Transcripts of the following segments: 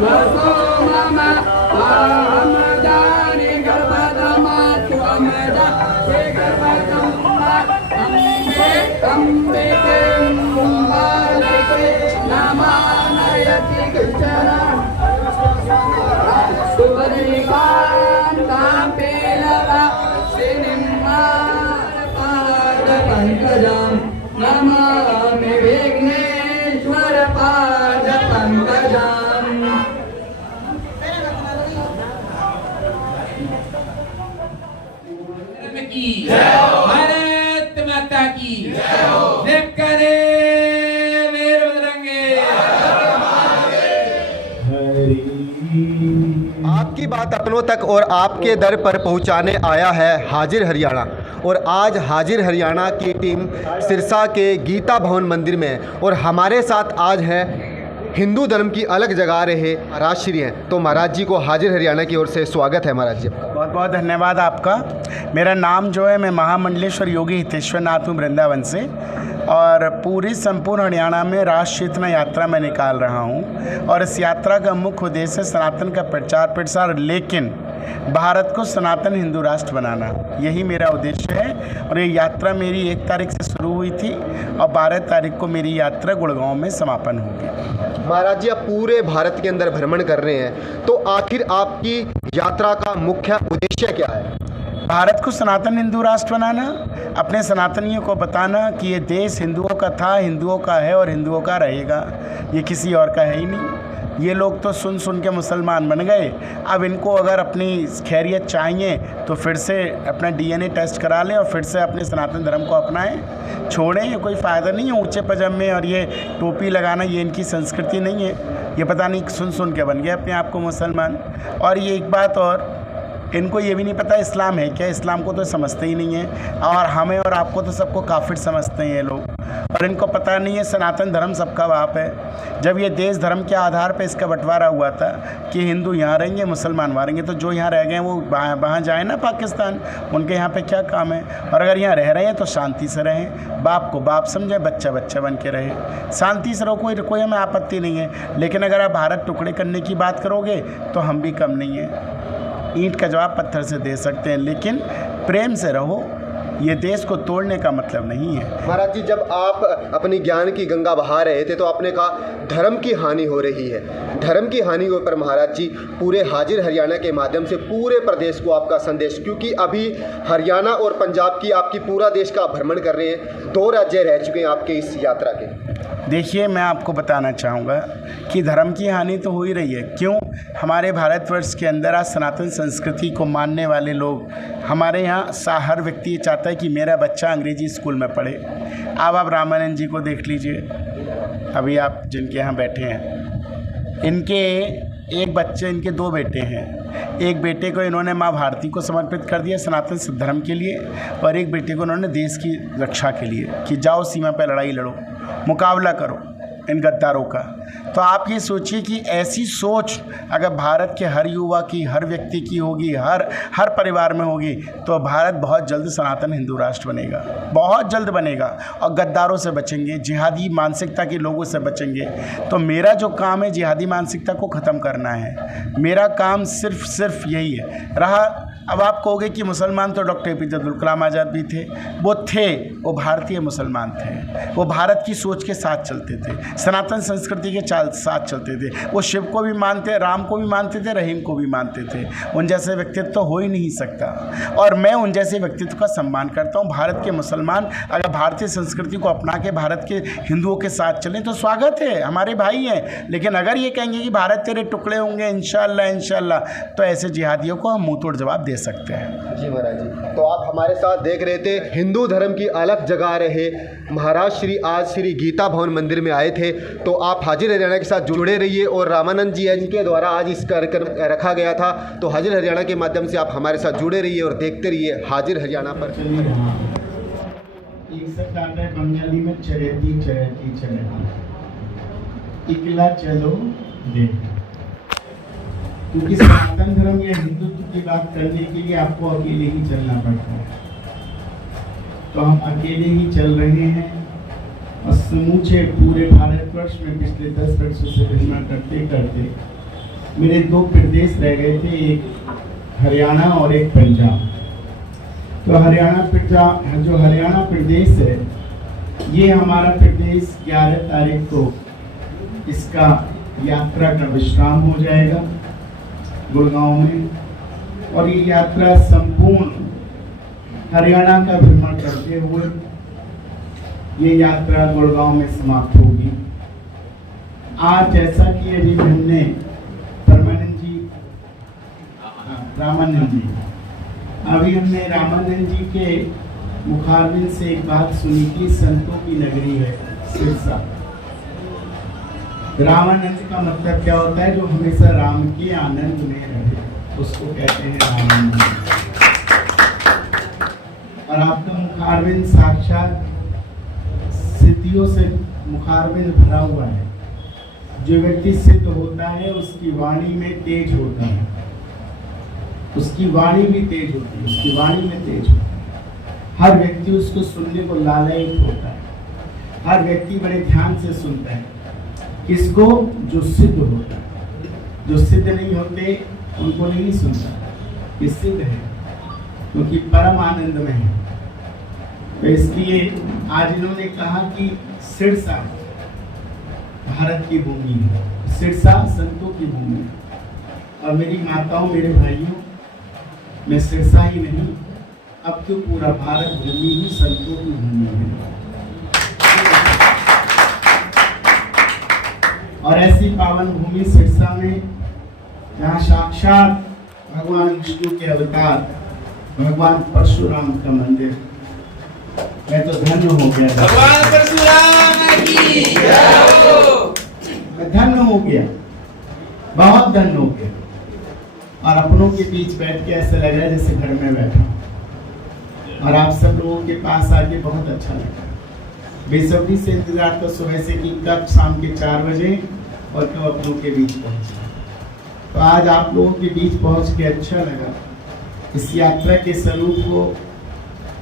वसो मम अहम जाने गर्भदमा त्वमजा हे गर्भदम्मा अम्बे अम्बे के मुम्बालके नमानयति कृष्णा सुवरिकान्तां पेलवा श्रीनिम्मापादपङ्कजं नमामि विघ्नेश्वरपादपङ्कजम्। की भारत माता की जय करे वीर बजरंगे। आपकी बात अपनों तक और आपके दर पर पहुंचाने आया है हाजिर हरियाणा। और आज हाजिर हरियाणा की टीम सिरसा के गीता भवन मंदिर में है और हमारे साथ आज है हिंदू धर्म की अलग जगह रहे महाराज श्री हैं। तो महाराज जी को हाजिर हरियाणा की ओर से स्वागत है महाराज जी। बहुत बहुत धन्यवाद आपका। मेरा नाम जो है, मैं महामंडलेश्वर योगी हितेश्वर नाथ हूँ वृंदावन से, और पूरी संपूर्ण हरियाणा में राष्ट्र चेतना यात्रा मैं निकाल रहा हूँ। और इस यात्रा का मुख्य उद्देश्य है सनातन का प्रचार प्रसार, लेकिन भारत को सनातन हिंदू राष्ट्र बनाना, यही मेरा उद्देश्य है। और ये यात्रा मेरी 1 तारीख से शुरू हुई थी और 12 तारीख को मेरी यात्रा गुड़गांव में समापन होगी। महाराज जी, आप पूरे भारत के अंदर भ्रमण कर रहे हैं, तो आखिर आपकी यात्रा का मुख्य उद्देश्य क्या है? भारत को सनातन हिंदू राष्ट्र बनाना, अपने सनातनियों को बताना कि ये देश हिंदुओं का था, हिंदुओं का है और हिंदुओं का रहेगा, ये किसी और का है ही नहीं। ये लोग तो सुन सुन के मुसलमान बन गए। अब इनको अगर अपनी खैरियत चाहिए तो फिर से अपना DNA टेस्ट करा लें और फिर से अपने सनातन धर्म को अपनाएं। छोड़ें, ये कोई फ़ायदा नहीं है ऊंचे पजामे और ये टोपी लगाना, ये इनकी संस्कृति नहीं है। ये पता नहीं सुन सुन के बन गए अपने आप को मुसलमान। और ये एक बात और, इनको ये भी नहीं पता इस्लाम है क्या, इस्लाम को तो समझते ही नहीं है, और हमें और आपको तो सबको काफिर समझते हैं ये लोग। और इनको पता नहीं है सनातन धर्म सबका बाप है। जब ये देश धर्म के आधार पर इसका बंटवारा हुआ था कि हिंदू यहाँ रहेंगे मुसलमान वहाँ रहेंगे, तो जो यहाँ रह गए वो वहाँ जाए ना पाकिस्तान, उनके यहाँ पे क्या काम है। और अगर यहाँ रह रहे हैं तो शांति से रहें, बाप को बाप समझे, बच्चा बच्चा बन के रहे, शांति से रहो, कोई हमें आपत्ति नहीं है। लेकिन अगर आप भारत टुकड़े करने की बात करोगे तो हम भी कम नहीं है। ईंट का जवाब पत्थर से दे सकते हैं, लेकिन प्रेम से रहो, ये देश को तोड़ने का मतलब नहीं है। महाराज जी, जब आप अपनी ज्ञान की गंगा बहा रहे थे तो आपने कहा धर्म की हानि हो रही है। धर्म की हानि के ऊपर महाराज जी पूरे हाजिर हरियाणा के माध्यम से पूरे प्रदेश को आपका संदेश, क्योंकि अभी हरियाणा और पंजाब की आपकी पूरा देश का भ्रमण कर रहे हैं, 2 राज्य रह चुके हैं आपके इस यात्रा के। देखिए, मैं आपको बताना चाहूँगा कि धर्म की हानि तो हो ही रही है। क्यों? हमारे भारतवर्ष के अंदर आज सनातन संस्कृति को मानने वाले लोग, हमारे यहाँ हर व्यक्ति ये चाहता है कि मेरा बच्चा अंग्रेजी स्कूल में पढ़े। अब आप रामानंद जी को देख लीजिए, अभी आप जिनके यहाँ बैठे हैं, इनके एक बच्चे, इनके 2 बेटे हैं। एक बेटे को इन्होंने माँ भारती को समर्पित कर दिया सनातन धर्म के लिए, और एक बेटे को इन्होंने देश की रक्षा के लिए कि जाओ सीमा पर लड़ाई लड़ो, मुकाबला करो इन गद्दारों का। तो आप ये सोचिए कि ऐसी सोच अगर भारत के हर युवा की, हर व्यक्ति की होगी, हर परिवार में होगी, तो भारत बहुत जल्द सनातन हिंदू राष्ट्र बनेगा, बहुत जल्द बनेगा, और गद्दारों से बचेंगे, जिहादी मानसिकता के लोगों से बचेंगे। तो मेरा जो काम है जिहादी मानसिकता को ख़त्म करना है। मेरा काम सिर्फ यही है रहा। अब आप कहोगे कि मुसलमान तो डॉक्टर APJ अब्दुल कलाम आज़ाद भी थे, वो भारतीय मुसलमान थे, वो भारत की सोच के साथ चलते थे, सनातन संस्कृति के साथ चलते थे। वो शिव को भी मानते, राम को भी मानते थे, रहीम को भी मानते थे। उन जैसे व्यक्तित्व तो हो ही नहीं सकता, और मैं उन जैसे व्यक्तित्व का सम्मान करता हूँ। भारत के मुसलमान अगर भारतीय संस्कृति को अपना के भारत के हिंदुओं के साथ चलें तो स्वागत है, हमारे भाई हैं। लेकिन अगर ये कहेंगे कि भारत तेरे टुकड़े होंगे इंशाल्लाह, तो ऐसे जिहादियों को हम मुँह तोड़ जवाब दे सकते हैं। जी महाराज जी, तो आप हमारे साथ देख रहे थे हिंदू धर्म की अलग जगह रहे महाराज श्री आज श्री गीता भवन मंदिर में आए थे। तो आप हाजिर हरियाणा के साथ जुड़े रहिए, और रामानंद जी जिनके द्वारा आज इस कार्यक्रम रखा गया था, तो हाजिर हरियाणा के माध्यम से आप हमारे साथ जुड़े रहिए और देखते रहिए हाजिर हरियाणा पर। बंगाली में चरेती इकला चलो देख, क्योंकि सनातन धर्म या हिंदुत्व की बात करने के लिए आपको अकेले ही चलना पड़ता है। तो हम अकेले ही चल रहे हैं, और समूचे पूरे भारतवर्ष में पिछले 10 वर्षों से घटना करते करते मेरे दो प्रदेश रह गए थे, एक हरियाणा और एक पंजाब। तो हरियाणा प्रदेश है, ये हमारा प्रदेश 11 तारीख को इसका यात्रा का विश्राम हो जाएगा गुड़गांव में, और ये यात्रा संपूर्ण हरियाणा का भ्रमण करते हुए ये यात्रा गुड़गांव में समाप्त होगी। आज जैसा कि अभी हमने रामानंद जी के मुखारबिन से एक बात सुनी कि संतों की नगरी है सिरसा। रामानंद का मतलब क्या होता है? जो हमेशा राम के आनंद में रहे, उसको कहते हैं रामानंद। और आपका मुखारबिन साक्षात सिद्धियों से मुखारबिन भरा हुआ है। जो व्यक्ति सिद्ध होता है उसकी वाणी में तेज होता है, उसकी वाणी भी तेज होती है, उसकी वाणी में तेज होता है। हर व्यक्ति उसको सुनने को लालयित होता है, हर व्यक्ति बड़े ध्यान से सुनता है। किसको? जो सिद्ध होता है। जो सिद्ध नहीं होते उनको नहीं सुनता। ये सिद्ध है क्योंकि परम आनंद में है। तो इसलिए आज इन्होंने कहा कि सिरसा भारत की भूमि है, सिरसा संतों की भूमि है। और मेरी माताओं, मेरे भाइयों, मैं सिरसा ही नहीं, अब तो पूरा भारत भूमि ही संतों की भूमि है। और ऐसी पावन भूमि सिरसा में जहाँ साक्षात भगवान विष्णु के अवतार भगवान परशुराम का मंदिर, मैं तो धन्य हो गया। भगवान परशुराम की जय हो। मैं धन्य हो गया, बहुत धन्य हो गया। और अपनों के बीच बैठ के ऐसा लग रहा है जैसे घर में बैठा हूं। और आप सब लोगों के पास आके बहुत अच्छा लगा। बेसब्री से इंतजार था सुबह से कि कब शाम के 4 बजे और कब अपनों के बीच पहुंचे। तो आज आप लोगों के बीच पहुंच के अच्छा लगा। इस यात्रा के स्वरूप को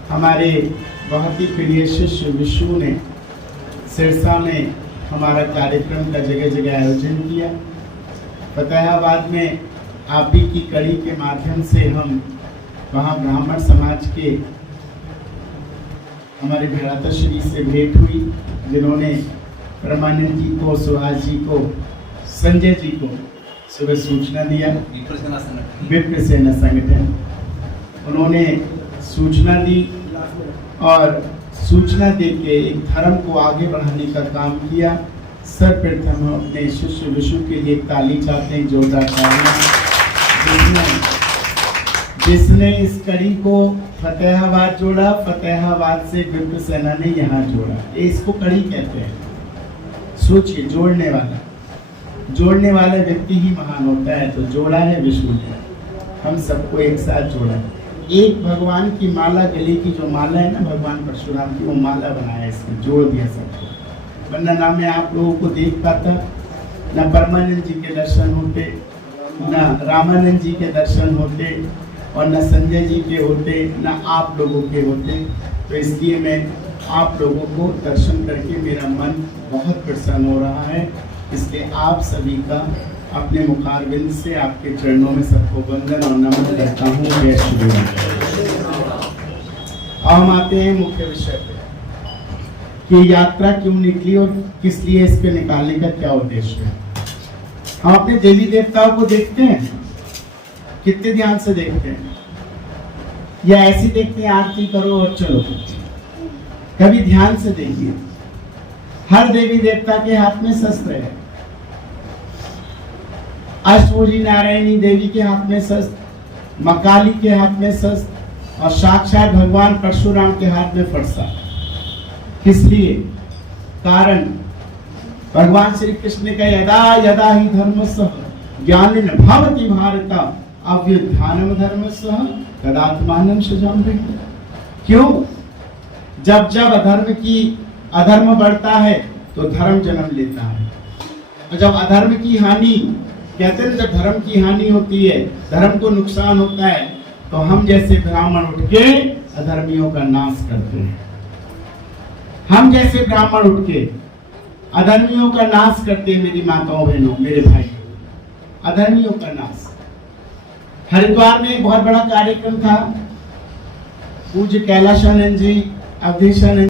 हमारे बहुत ही प्रिय शिष्य विष्णु ने सिरसा में हमारा कार्यक्रम का जगह जगह आयोजन किया। फतेहाबाद में आप ही की कड़ी के माध्यम से हम वहाँ ब्राह्मण समाज के हमारे भ्राताश्री से भेंट हुई, जिन्होंने परमानंद जी को, सुहास जी को, संजय जी को सुबह सूचना दिया। विप्र सेना संगठन उन्होंने सूचना दी और सूचना देके एक धर्म को आगे बढ़ाने का काम किया। सर्वप्रथम हम अपने शिष्य विष्णु के लिए ताली चाहते हैं, जोरदार तालियां। जिसने इस कड़ी को फतेहाबाद जोड़ा, फतेहाबाद से विप्र सेना ने यहाँ जोड़ा। इसको कड़ी कहते हैं। सोचिए, जोड़ने वाला व्यक्ति ही महान होता है। तो जोड़ा है विष्णु ने, हम सबको एक साथ जोड़ा। एक भगवान की माला, गले की जो माला है ना भगवान परशुराम की, वो माला बनाया, इसमें जोड़ दिया सबको। वरना ना मैं आप लोगों को देख पाता, ना परमानंद जी के दर्शन होते, ना रामानंद जी के दर्शन होते, और न संजय जी के होते, न आप लोगों के होते। तो इसलिए मैं आप लोगों को दर्शन करके मेरा मन बहुत प्रसन्न हो रहा है। इसलिए आप सभी का अपने मुखारबिंद से आपके चरणों में सबको वंदन और नमन करता हूँ। जय श्री राम। हम आते हैं मुख्य विषय पे कि यात्रा क्यों निकली और किस लिए इसके निकालने का क्या उद्देश्य है। हम अपने देवी देवताओं को देखते हैं, कितने ध्यान से देखते हैं, या ऐसे देखते हैं आरती करो और चलो। कभी ध्यान से देखिए, हर देवी देवता के हाथ में शस्त्र है। अष्टभुजी नारायणी देवी के हाथ में शस्त्र, मकाली के हाथ में शस्त्र, और साक्षात भगवान परशुराम के हाथ में फरसा। किस लिए? कारण भगवान श्री कृष्ण का यदा यदा ही धर्मस्य ज्ञानेन भवति भारत अव्युत्थानम धर्मस्य तदात्मानं सृजाम्यहम्। क्यों? जब जब अधर्म बढ़ता है तो धर्म जन्म लेता है, और जब अधर्म की हानि, कहते हैं जब धर्म की हानि होती है, धर्म को नुकसान होता है, तो हम जैसे ब्राह्मण उठ के अधर्मियों का नाश करते हैं। हम जैसे ब्राह्मण उठ के अधर्मियों का नाश करते हैं। मेरी माताओं बहनों, मेरे भाई, अधर्मियों का नाश। हरिद्वार में एक बहुत बड़ा कार्यक्रम था। पूज्य कैलाशानंद जी, अवधेशानंद